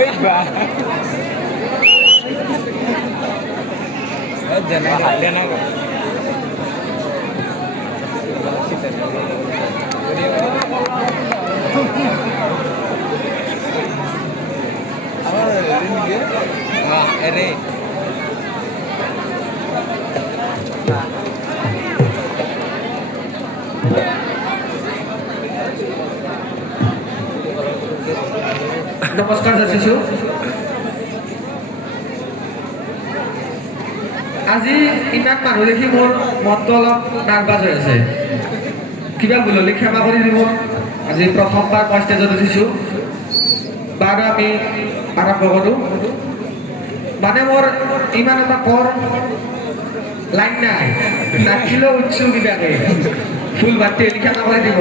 এই বা জানা হালে না আৰে নমস্কাৰ যাচিছোঁ আজি ইমান মানুহ দেখি মোৰ মনটো অলপ নাৰ্ভাছ হৈ আছে কিবা ভুল হ'লে ক্ষমা কৰি দিব আজি প্ৰথমবাৰ মই ষ্টেজত উঠিছোঁ বাৰু আমি আৰম্ভ কৰোঁ মানে মোৰ ইমান এটা লাইন নাই নাচিলেও উঠছোঁ কিবাকে ফুল বাতি হ'লে ক্ষমা কৰি দিব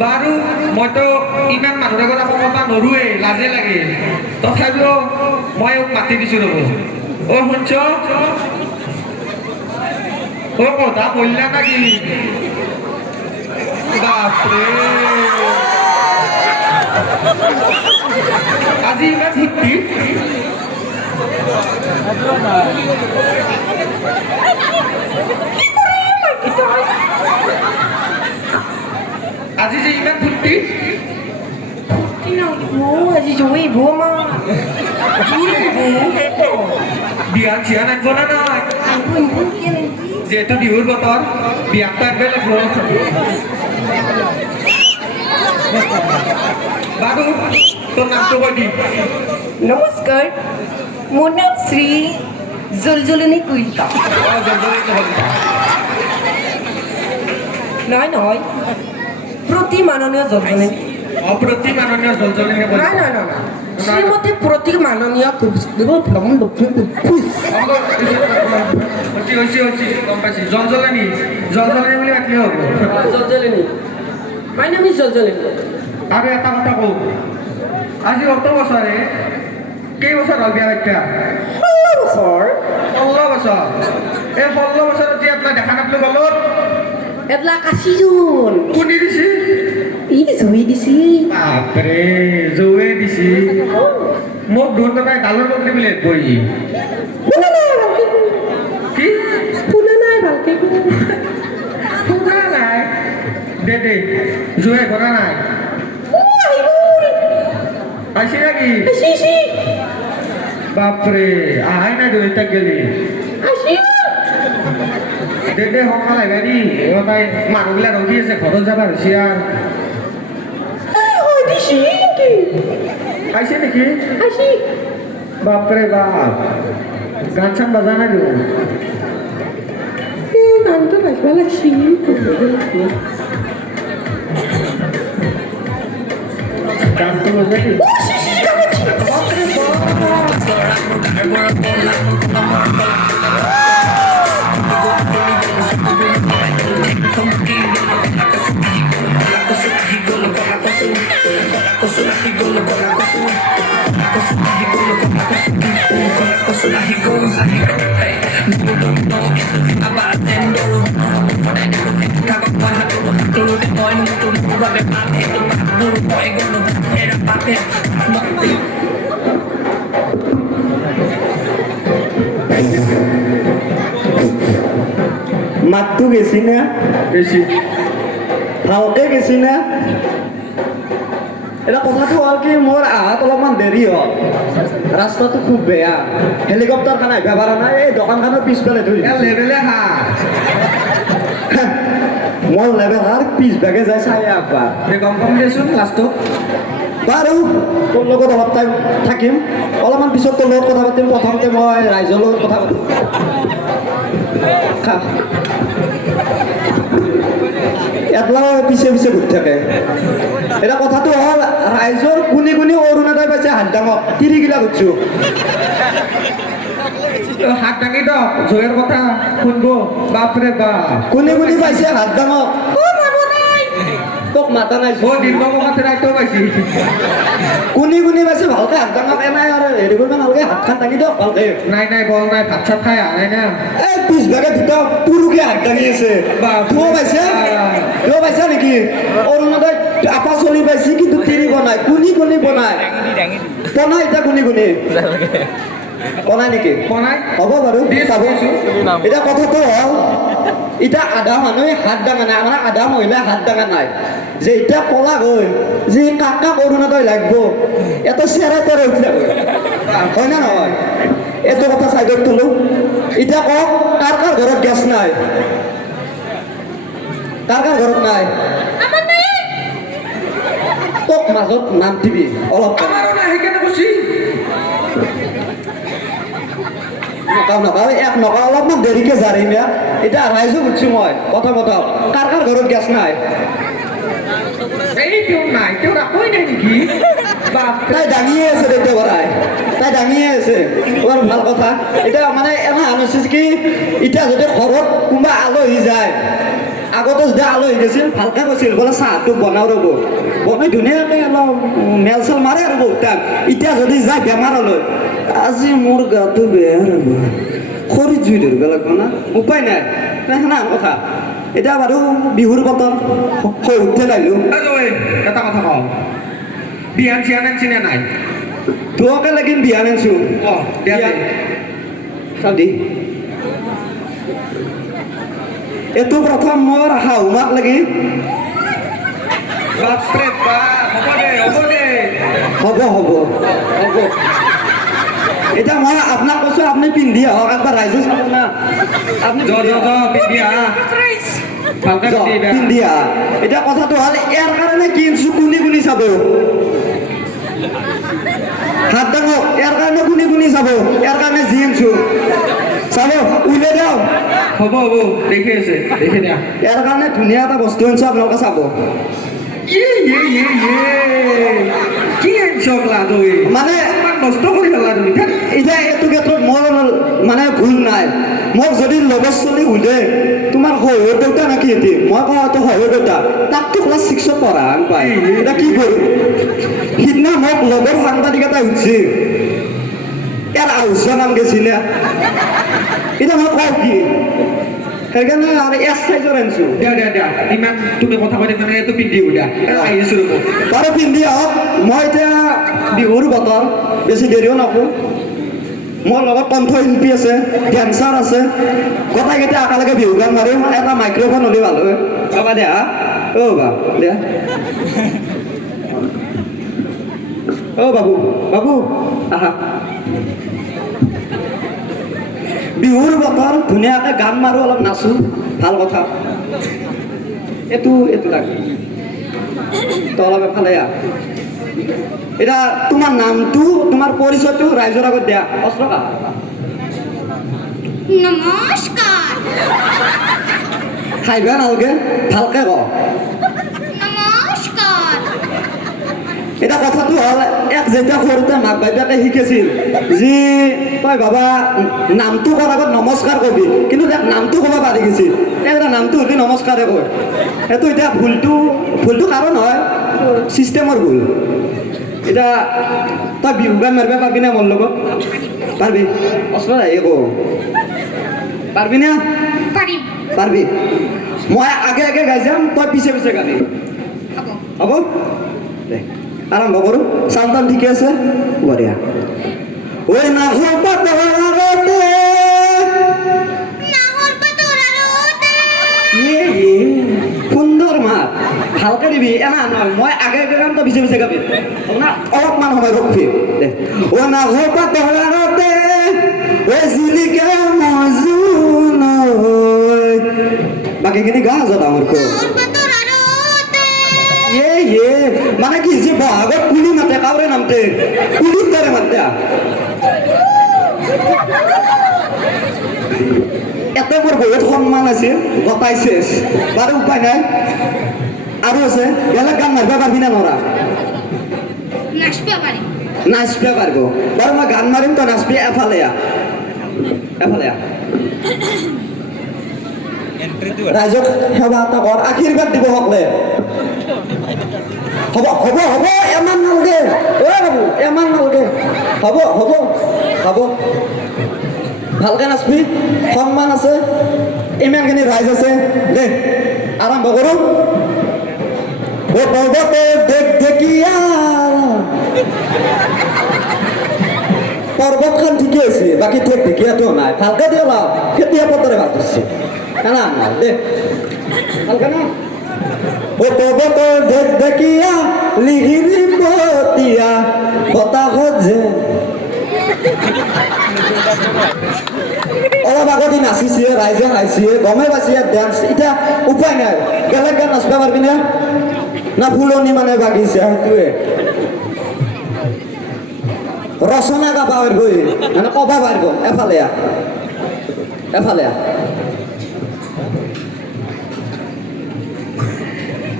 বাৰু মইতো ইমান মানুহৰ আগত আকৌ ক'ব নোৱাৰোৱেই লাজে লাগে তথাপিও মই মাতি দিছোঁ ৰ'ব শুনছ কথা বললা নাকি বাপৰে আজি ইমান ফূৰ্তি আজি যে ইমান ফূৰ্তি আজি জমি বৌমা বিয়া চিয়া নাগব না নাই যিহেতু বিহুৰ বতৰ বিয়াত আনবই লাগিব বাৰু তোৰ নামটো কৈ দি নমস্কাৰ মোৰ নাম শ্ৰী জলজলনী কলিতা নহয় প্ৰতি মাননীয় জলজলনী অপ্ৰতি মাননীয় জলজলনী নাই শ্ৰীমতী প্ৰতি মাননীয় গম পাইছি জলজলনী বুলি মাতিলে হ'ব জলজলনী মাই নাম ইজ জলজলনী আৰু এটা কথা কওঁ আজি অত বছৰে কেইবছৰ হ'ল বিয়া বাচ্চা 16 বছৰ এই 16 বছৰত যে আপোনাৰ দেখা নাপালো গলত এডলা কাশী জোন কোনে দিছে ই জুই দিছি বাপৰে জৌৱে দিছি মোক ধোন কথাই গালৰ বদলি বুলি বহি কি শুনা নাই ভালকে শুনা নাই দে জৌৱে কৰা নাই আইছি নাকি বাপৰে আহাই নাই দুইটা গেলি দে সকাল আহিবা নি তাই মানুহবিলাক ৰখি আছে ঘৰত যাবা হৈছে আৰু আইছে নেকি বাপৰে বাপ গান চান বাজা নাই দেখোন গানটো বাজবা লাগছি গানটো বাজা কি মাতটো গেছি না বেছি ভালকে গেছি না এটা কথাটো হ'ল কি মোৰ আহাত অলপমান দেৰি হ'ল ৰাস্তাটো খুব বেয়া হেলিকপ্টাৰ খান আহিব পৰা নাই এই দোকানখনৰ পিছফালে ধৰি লেবেলে হা মোৰ লেবেল হাৰ পিছ ভাগে যাই চাই আপা গম পাম দেচোন লাষ্টত বাৰু তোৰ লগত অলপ টাইম থাকিম অলপমান পিছত তোৰ লগত কথা পাতিম প্ৰথমতে মই ৰাইজৰ লগত কথা পাতিম এতলা পিছে পিছে ঘূৰি থাকে এটা কথাটো হ'ল ৰাইজৰ কোনে কোনে অৰুণাদয় পাইছে হাত ডাঙৰ তিৰিগিলা ঘূৰছো হাত দাঙি দ জয়েৰ কথা শুনবো বাপৰে বাপ কোনে কোনে পাইছে হাত ডাঙৰ তোক মাতা নাই ও দিনবাবু মাতে ৰাইতেও পাইছি কোনে কোনে পাইছে ভালকে হাত ডাঙৰ নাই আৰু হেৰি কৰিব নালাগে হাতখন দাঙি দিয়ক ভালকে নাই নাই বল নাই ভাত চাত খাই আনাই না এই পিছভাগে দুটা পুৰুষে হাত দাঙি আছে তুয়ো পাইছা নেকি অৰুণোদয় আপা চলি পাইছি কিন্তু তিৰি বনাই কুনি কুনি বনাই দাঙি বনাই এতিয়া কুনি কুনি বনাই নেকি বনাই হ'ব বাৰু চাব নাম। এতিয়া কথাটো হ'ল এতিয়া আধা মানুহে হাত দাঙা নাই আমাৰ আধা মহিলাই হাত দাঙা নাই যে এতিয়া কলা গৈ যে কাকা অৰুণোদয় লাগব এটা চেৰা তেৰে উঠলে হয় না নহয় এইটো কথা চাইডত তোলো এতিয়া কওক কাৰ কাৰ ঘৰত গেছ নাই কাৰ কাৰ ঘৰত নাই তোক মাজত নাম দিবি অলপ আমাৰো নাই সেইকাৰণে কৈছি নকাও নকাও এক নকা অলপমান দেৰিকে জাৰিম ইয়াত এতিয়া ৰাইজো বুজিছো মই প্ৰথমত কাৰ কাৰ ঘৰত গেছ নাই এই তেওঁ নাই তেওঁ ৰাখোই নাই নেকি বাপৰে তাই দাঙিয়ে আছে তেতিয়া পৰাই তাই দাঙিয়ে আছে বৰ ভাল কথা এতিয়া মানে এনে আনিছে কি এতিয়া যদি ঘৰত কোনোবা আলহী যায় আগতে যেতিয়া আলহী গৈছিল ভালকে কৈছিল বোলে চাহটো বনাও ৰ'ব বনাই ধুনীয়াকৈ অলপ মেল চেল মাৰে আৰু বহুত টাইম এতিয়া যদি যায় বেমাৰলৈ আজি মোৰ গাটো বেয়া ৰ'ব খৰি জুই ধৰিব লাগিব না উপায় নাই সেনা কথা এতিয়া বাৰু বিহুৰ বতৰ হৈ উঠে গাইলোঁ এটা কথা কওঁ বিহান চিহান আনছি নে নাই তোকে লাগিম বিহান আনছোঁ অ দিয়া দে। চাবি এইটো প্ৰথম মোৰ শাহুমাক লাগি বাপৰে বাপ হ'ব দে হ'ব হ'ব হ'ব এতিয়া মই আপোনাক কৈছোঁ আপুনি পিন্ধি আহক একবাৰ ৰাইজে চাব না আপুনি য পিন্ধি আহ ভালকে য, পিন্ধি পিন্ধি আহ এতিয়া কথাটো হ'ল ইয়াৰ কাৰণে কিনছোঁ কোনি কোনি চাব হাত ডাঙক ইয়াৰ কাৰণে কোনি কোনি চাব ইয়াৰ কাৰণে যি আনছোঁ চাব উলিয়াই দিয়ক হ'ব দেখি আছে দেখি দিয়া ইয়াৰ কাৰণে ধুনীয়া এটা বস্তু আনছোঁ আপোনালোকে চাব কি আনছ গলা তই মানে ইমান নষ্ট কৰি পেলা তুমি এতিয়া এইটো ক্ষেত্ৰত মোৰ মানে ভুল নাই মোক যদি লগৰ চলি সোধে তোমাৰ শহুৰ দেউতা নেকি এটি মই কওঁ তো শহুৰ দেউতা তাকতো ক্লাছ 6ত পঢ়া পাই এতিয়া কি কৰিম সিদিনা মোক লগৰ সাংবাদিক এটা সুধছি ইয়াৰ আহুচৰ নাম গেছিলে এতিয়া মই কওঁ কি সেইকাৰণে আৰু এছ চাইজৰ আনিছোঁ দিয়া ইমান তুমি কথা পাতি মানে এইটো পিন্ধি দিয়া আহি আছো ৰ'ব বাৰু পিন্ধি আহক মই এতিয়া বিহুৰ বতৰ বেছি দেৰিও নকৰোঁ মোৰ লগত কণ্ঠশিল্পী আছে ডেন্সাৰ আছে গোটেইকেইটা একেলগে বিহু গান মাৰিম এটা মাইক্ৰফোন হ'লে ভাল হয় চাবা দিয়া অ' বা দিয়া অ' বাবু আহা বিহুৰ বতৰ ধুনীয়াকৈ গান মাৰোঁ অলপ নাচোঁ ভাল কথা এইটো লাগ তো অলপ এফালে আহ এতিয়া তোমাৰ নামটো তোমাৰ পৰিচয়টো ৰাইজৰ আগত দিয়া অস্ত্ৰকা নমস্কাৰ খাইবা নালাগে ভালকে ক নমস্কাৰ এতিয়া কথাটো হ'ল এক যেতিয়া সৰুতে মাক বাপেকে শিকাইছিল যি তই বাবা নামটো কোৱাৰ আগত নমস্কাৰ কবি কিন্তু তাক নামটো ক'ব পাৰি গৈছিল এতিয়া নামটো সুধি নমস্কাৰে কয় সেইটো এতিয়া ভুলটো কাৰণ হয় ছিষ্টেমৰ ভুল এতিয়া তই বিহু গান মাৰিব পাৰিবি নে মোৰ লগত পাৰিবি অস্ত্ৰ আহি ক পাৰিবি নে পাৰিম পাৰিবি মই আগে গাই যাম তই পিছে গাবি হ'ব হ'ব দে আৰম্ভ কৰোঁ চাউণ্ড ঠিকে আছে বঢ়িয়া ঐ নাহৰ পাতৰতে নাহৰ পাতৰ আৰতে সুন্দৰ মাত ভালকে দিবি এনা নহয় মই আগে গাম তই পিছে গাবি না অলপমান সময় ৰখবি দে ঐ নাহৰ পাতৰতে ঐ জিলিকা মজুন বাকীখিনি গা যত আমাৰ নাহৰ পাতৰ আৰতে মানে কি যে বহাগত কুলি মাতে কাউৰে নামতে কুলিৰ দৰে মাতে এত মোৰ বহুত সন্মান আছে গতাইছে বাৰু উপায় নাই আৰু আছে বেলেগ গান মাৰিব পাৰবি না নৰা নাচব পাৰিম নাচবে পাৰব বাৰু মই গান মাৰিম তই নাচবি এফালে আহ এন্ট্ৰিটো ৰাইজক সেৱা এটা কৰ আশীৰ্বাদ দিব সকলে হ'ব এমান নালগে বাবু এমান নালগে হ'ব ভালকে নাচবি সন্মান আছে ইমানখিনি ৰাইজ আছে দে আৰম্ভ কৰোঁ পৰ্বতে দেখ পর্বতখান ঠিকই আছে বাকি ঠিক দেখিয়াতেও নাই ভালকে দিয়ে লাও খেতিয়া পতরে ভাত দিচ্ছে না না দে হালকা না ও পর্বত দেখ দেখিয়া লিহিরি পতিয়া বতাহ যে অলপ আগতে নাচিছে ৰাইজে খাইছে গমে পাইছে ডেন্স এতিয়া উপায় নাই বেলেগ গান নাচিব পাৰিবি না ফুলনি মানে বাগিছে সেইটোৱে ৰচনা গাব পাৰিব মানে ক'ব পাৰিব এফালে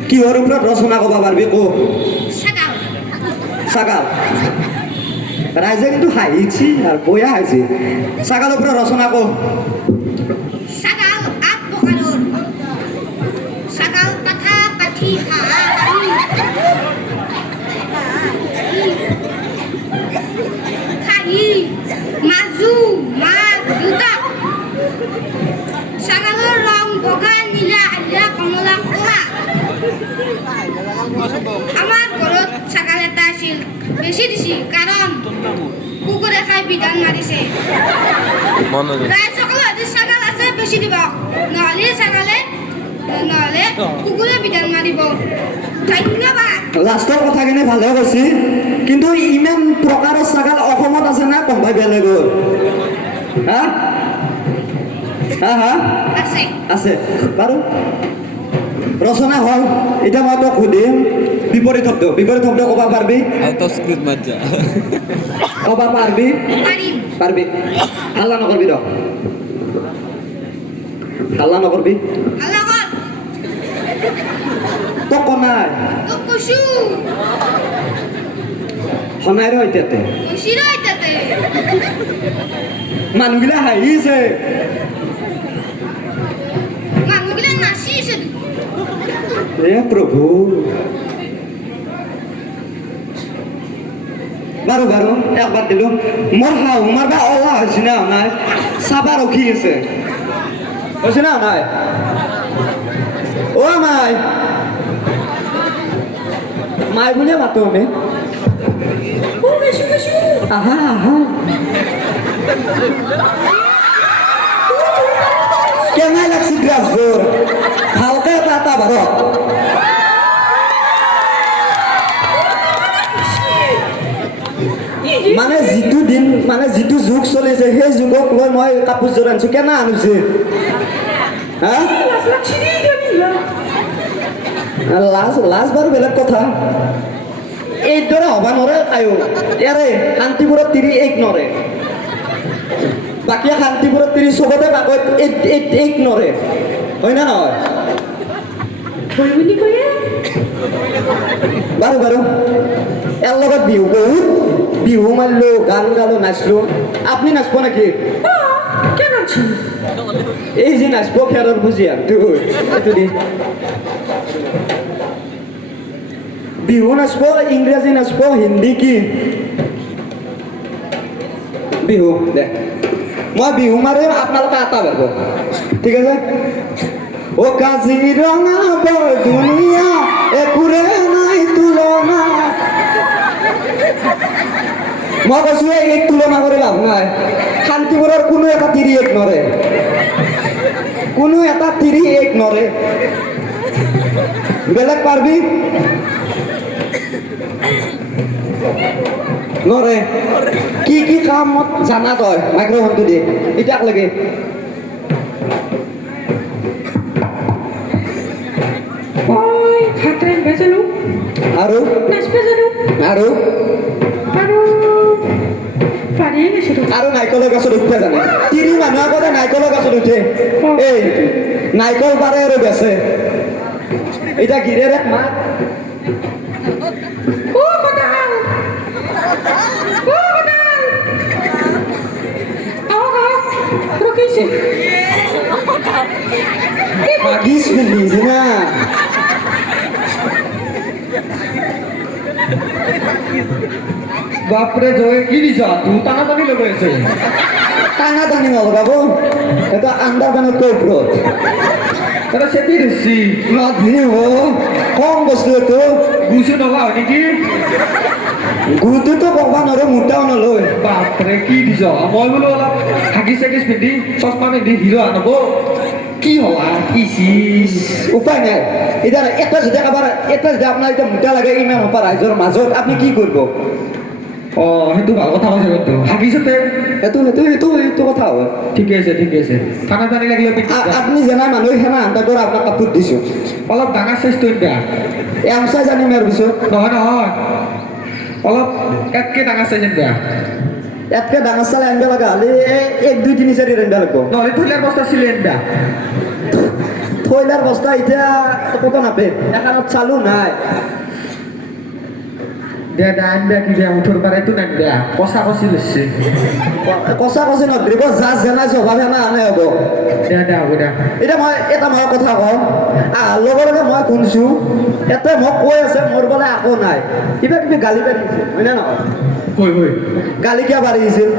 কিহৰ ওপৰত ৰচনা ক'ব পাৰিবি কো সাগাও ছাগাল ৰাইজে কিন্তু হাঁহিছি আৰু বয়া হাঁহিছে ছাগালৰ ওপৰত ৰচনা কো সাগাল আট প্রকারর সাগাল কথা কাঠি খাই মাজু মাছ দুটা সাগালের রং বগা নীলা আলিয়া কমলা কলা আমার ঘরত ছাগাল এটা আছিল বেশি দিছি কারণ কুকুরে খাই বিধান মারিছে রায় সকালে যদি ছাগাল আছে বেশি দিব নহলে কুকুরে বিধান মারিব ধন্যবাদ লাষ্টৰ কথাখিনি ভালে কৈছি কিন্তু ইমান প্ৰকাৰৰ ছাগাল অসমত আছে না কোনোবাই বেলেগৰ হা হা হা আছে আছে বাৰু ৰচনা হ'ল এতিয়া মই তোক সুধিম বিপৰীত শব্দ ক'ব পাৰিবি Out of script maja. ক'ব পাৰিবি পাৰিম পাৰিবি হাল্লা নকৰবি ৰ হাল্লা নকৰবি হাল্লা কৰ তোক কনাই তো কইছো শনাই ৰ এতিয়াতে কইছিৰ হইতাতে মানুহগিলা হাঁহিছে মানুহগুলা নাচিছে এ প্ৰভু বাৰু একবাৰ দিলোঁ মোৰ শাহু মাৰবা অলা হৈছে না নাই চাবা ৰখি আছে হৈছে না নাই অ' মাই বুলিয়ে মাতো আমি আহা কেনে লাগছি ড্ৰেছযোৰ ভালকে এটা বাৰু মানে যিটো যুগ চলিছে সেই যুগক লৈ মই কাপোৰযোৰ আনিছো কেনে আনিছে হা লাজ বাৰু বেলেগ কথা এইদৰে হ'ব নোৱাৰে আয়ো ইয়াৰে শান্তিপুৰত 31 নৰে বাকী শান্তিপুৰত 30 চবতে বাকত 8 নৰে হয় না নহয় বাৰু ইয়াৰ লগত বিহু মাৰিলো গান গালো নাচলো আপুনি নাচব নেকি এই যে নাচব খেৰৰ বুজিয়া এইটো দি বিহু নাচব ইংৰাজী নাচব হিন্দী কি বিহু দে মই বিহু মাৰিম আপোনালোকে এটা বাৰিব ঠিক আছে ও কাজিৰঙা বৰ ধুনীয়া একোৰে নাই তুলনা মই কৈছো এই তুলনা কৰি লাভ নাই শান্তিপুৰৰ কোনো এটা 31 নৰে বেলেগ পাৰবি নৰে কি কামত জানা তই মাইক্ৰফোনটো দি এতিয়াক লাগে আৰু নাৰিকলৰ গছত উঠে জানে তিৰি মানুহ আগতে নাৰিকলৰ গছত উঠে এই নাৰিকল পাৰে আৰু বেচে এতিয়া গিৰেৰে মাত Magis beli na. বাপরে জয় কি দিছা তুই টানাটানি লগাইছে টানাটানি নলগাব এটা আন্ডার বানার ওপৰত এটা চেপি ধৰছি নদী ও কম বস্তু তো গুছো নবা হয় নেকি গুৰুটো তো কবা নৰো মোটাও নলয় বাপৰে কি দিছ মই বোলো অলপ হাগিছ চাগিছ পিন্ধি চশমা পিন্ধি হিৰো আনব কি হলা ইচিচ উপায় নাই এতিয়া এটা যদি আপোনাৰ এতিয়া মোটা লাগে ইমান হোপা ৰাইজৰ মাজত আপুনি কি কৰিব অ সেইটো ভাল কথা কৈছে কিন্তু হাগিছতে সেইটো কথা হয় ঠিকে আছে ঠাণ্ডা পানী লাগিলে আপুনি যেনে মানুহ সেনা আন্তা কৰি আপোনাক কাপোৰ দিছোঁ অলপ ডাঙৰ চাইজটো বেয়া এম চাই জানিম ইয়াৰ পিছত নহয় অলপ এতকে ডাঙৰ চাইজ বেয়া ইয়াতকে ডাঙৰ চালে আনিব লগা হ'লে 1 2 3 4 আনিব লাগিব নহ'লে থৈলাৰ বস্তা চিলেন বেয়া থৈলাৰ বস্তা এতিয়া ক'ব নাপে এখনত চালু নাই দে ডাইন বেয়া কি বেয়া উঠোর পারে তো নাই বেয়া কষা কষি লৈছে কষা কষি নধৰিব জাজ জেনাই স্বভাৱ সেনা আনে হ'ব দে হ'ব দে এতিয়া মই এটা কথা কওঁ লগে লগে মই শুনিছোঁ ইয়াতে মোক কৈ আছে মোৰ বোলে একো নাই কিবা কিবি গালি পাৰিছে হয়নে নহয় হয় গালি কিয় পাৰিছিল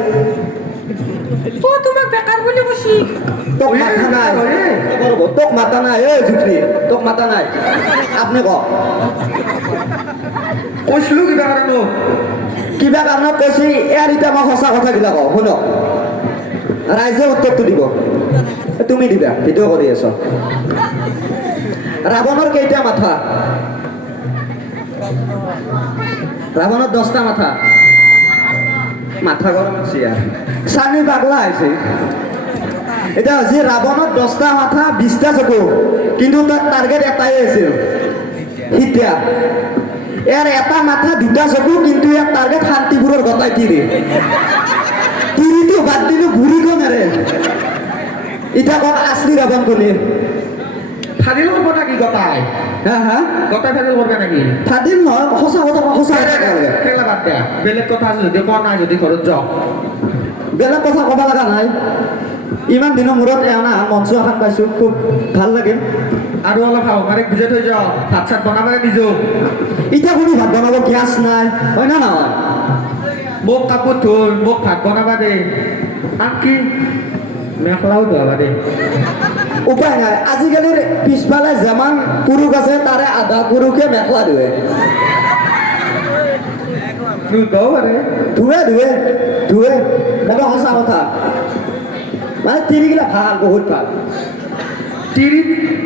ও তোমাক বেকাৰ বুলি কৈছি তোক মাথা নাই তোক মাতা নাই এই জুটলি তোক মাতা নাই আপুনি কওক কৈছিলো কিবা কাৰণত কিবা কাৰণত কৈছে ইয়াৰ এতিয়া মই সঁচা কথাবিলাক কওঁ শুনক ৰাইজে উত্তৰটো দিব তুমি দিবা ভিডিঅ' কৰি আছ ৰাৱণৰ কেইটা মাথা ৰাৱণৰ 10টা মাথা মাথা গৰম আছে ইয়াৰ চানি পাগলা হৈছে এতিয়া হৈছে ৰাৱণৰ 10টা মাথা 20টা চকু কিন্তু তাৰ টাৰ্গেট এটাই আছিল এতিয়া ইয়াৰ এটা মাথা 2টা চকু কিন্তু ইয়াৰ টাৰ্গেট শান্তিপুৰৰ গতাই তিৰিটো বাদ দিলো ঘূৰি গ'লেৰে এতিয়া কওক আছলি ৰাৱণ কোনে ফাদিল কৰিব নাকি গতাই হা গতাই ফাদিল কৰবে নাকি ফাদিল নহয় সঁচা কথা সঁচা খেলা বাদ দিয়া বেলেগ কথা আছে যদি কোৱা নাই যদি ঘৰত যাওঁ বেলেগ কথা ক'ব লগা নাই ইমান দিনৰ মূৰত এনা মঞ্চ এখন পাইছোঁ খুব ভাল লাগিল আৰু অলপ খাওঁ মানে বুজাই থৈ যাওঁ ভাত চাত বনাবলৈ নিজেও এতিয়া কোনো ভাত বনাব গেছ নাই হয় না নহয় মোক কাপোৰ ধুই মোক ভাত বনাবা দে আনকি মেখেলাও ধোৱাবা দে উপায় নাই আজিকালিৰ পিছফালে যিমান পুৰুষ আছে তাৰে আধা পুৰুষে মেখেলা ধুৱে ধুব পাৰে ধুৱে সেইটো সঁচা কথা মানে তিৰিগিলা ভাল বহুত ভাল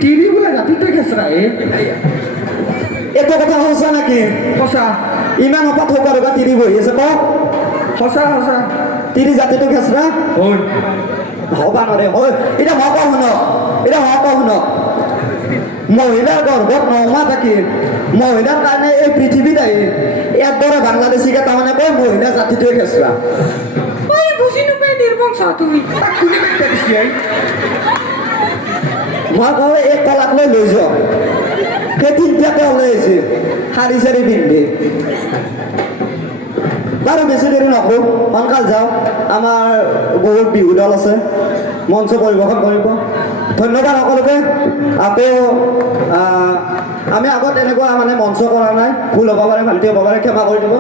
তিৰি বোলে ৰাতিতে খেচৰাই এইটো কথা সঁচা নেকি সঁচা ইমান অপাত হ'ব ৰ'বা তিৰি বহি আছে কওক সঁচা তিৰি জাতিটো খেচৰা হ'ল হ'ব নোৱাৰে হয় এতিয়া মই কওঁ শুনক মহিলাৰ গৰ্ভত 9 মাহ থাকি মহিলাৰ কাৰণে এই পৃথিৱীত আহি ইয়াৰ দৰে বাংলাদেশীকে তাৰমানে কয় মহিলা জাতিটোৱে খেচৰা ওই বুঝি নাপাই নির্বংশ তুমি তাক কোনে মেণ্টে দিছে মই কওঁ এই কলাক লৈ যাওঁ সেই 3টাকে ওলাই আহিছে শাৰী চাৰি পিন্ধি বাৰু বেছি দেৰি নকৰোঁ সোনকাল যাওঁ আমাৰ বহুত বিহু দল আছে মঞ্চ পৰিৱেশন কৰিব ধন্যবাদ সকলোকে আকৌ আমি আগত এনেকুৱা মানে মঞ্চ কৰা নাই ভুল হ'ব পাৰে ভালটি হ'ব পাৰে ক্ষমা কৰি দিব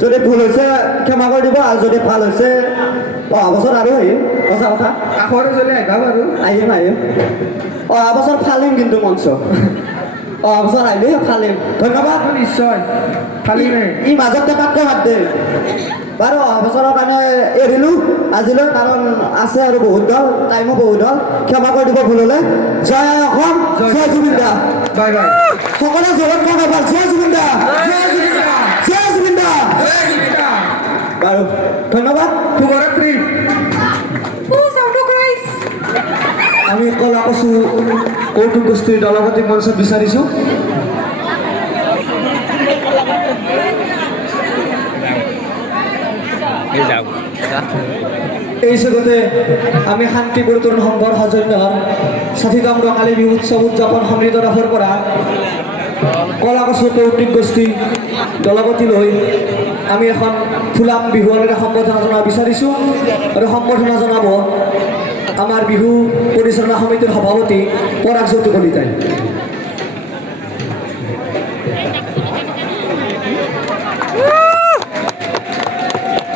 যদি ভুল হৈছে ক্ষমা কৰি দিব আৰু যদি ভাল হৈছে অহা বছৰ আৰু আহিম সঁচা কথা কাষৰ চলি আহিবা বাৰু আহিম অহা বছৰ ফালিম কিন্তু মঞ্চ অহা বছৰ আহিলে ফালিম ধন্যবাদ নিশ্চয় খালি নাই ই মাজত তাতকৈ বাদ দে বাৰু অহা বছৰৰ কাৰণে এৰিলোঁ আজিলৈ কাৰণ আছে আৰু বহুত দল টাইমো বহুত হ'ল ক্ষমা কৰি দিব ভুল হ'লে জয় অসম জয় জুবিন দা বাই সকলো জগত কওক এবাৰ জয় জুবিন দা জয় জুবিন দা বাৰু ধন্যবাদ শুভৰাত্ৰি ও সাউন্ড ক্ৰাইস আমি কলা কচু কৌতুক গোষ্ঠীৰ দলপতি মঞ্চত বিচাৰিছোঁ এই জগতে আমি শান্তিপুৰ তৰুণ সংঘৰ সৌজন্যৰ 60তম ৰঙালী বিহু উৎসৱ উদযাপন সমৃদ্ধ ৰাসৰ পৰা কলা কচু কৌতুক গোষ্ঠী দলপতি লৈ আমি এখন ফুলাম বিহুৱানেৰে সম্বৰ্ধনা জনাব বিচাৰিছোঁ আৰু সম্বৰ্ধনা জনাব আমাৰ বিহু পৰিচালনা সমিতিৰ সভাপতি পৰাগজ্যোতি কলিতাই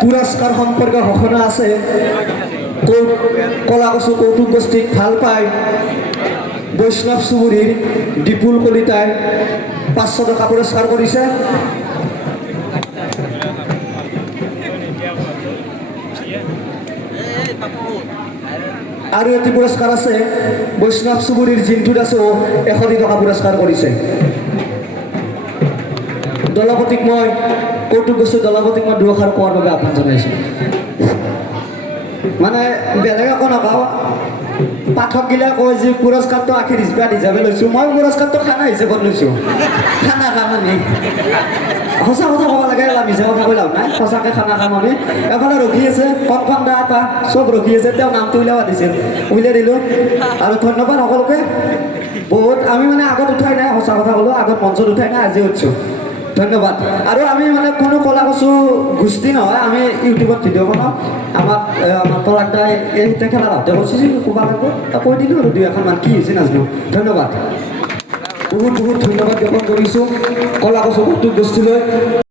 পুৰস্কাৰ সম্পৰ্কে ঘোষণা আছে কলা কচু কৌতুক গোষ্ঠীক ভাল পায় বৈষ্ণৱ চুবুৰীৰ বিপুল কলিতাই 500 টকা পুৰস্কাৰ কৰিছে। আৰু এটি পুৰস্কাৰ আছে বৈষ্ণৱ চুবুৰীৰ জিন্তু দাসেও 100 টকা পুৰস্কাৰ কৰিছে। দলপতিক মই কৌতুক গৈছোঁ, দলপতিক মই দুআষাৰ কোৱাৰ বাবে আহ্বান জনাইছোঁ। মানে বেলেগ একো নকওঁ, পাঠকগিলা কয় যে পুৰস্কাৰটো আশীৰ হিচাপে লৈছোঁ, মই পুৰস্কাৰটো খানা হিচাপত লৈছোঁ। খানা খাম আমি, সঁচা কথা ক'ব লাগে, মিছা কথা কৈ লাভ নাই, সঁচাকৈ খানা খাম আমি। এফালে ৰখি আছে কনফাৰ্ম দা এটা, চব ৰখি আছে, তেওঁ নামটো উলিয়াব দিছিল, উলিয়াই দিলোঁ। আৰু ধন্যবাদ সকলোকে। বহুত আমি মানে আগত উঠাই নাই, সঁচা কথা ক'লোঁ, আগত মঞ্চত উঠাই নাই, আজি উঠছোঁ। ধন্যবাদ। আৰু আমি মানে কোনো কলা কচু গোষ্ঠী নহয়, আমি ইউটিউবত ভিডিঅ' বনাওঁ। আমাক আমাৰ পৰাগ দাই এতিয়া খেলা ৰাতে কৈছিল ক'ব লাগিব, কৈ দিলোঁ আৰু 2-1মান কি হৈছে নাজানো। ধন্যবাদ, বহুত বহুত ধন্যবাদ জ্ঞাপন কৰিছোঁ কলা কচু কৌতুক গোষ্ঠীলৈ।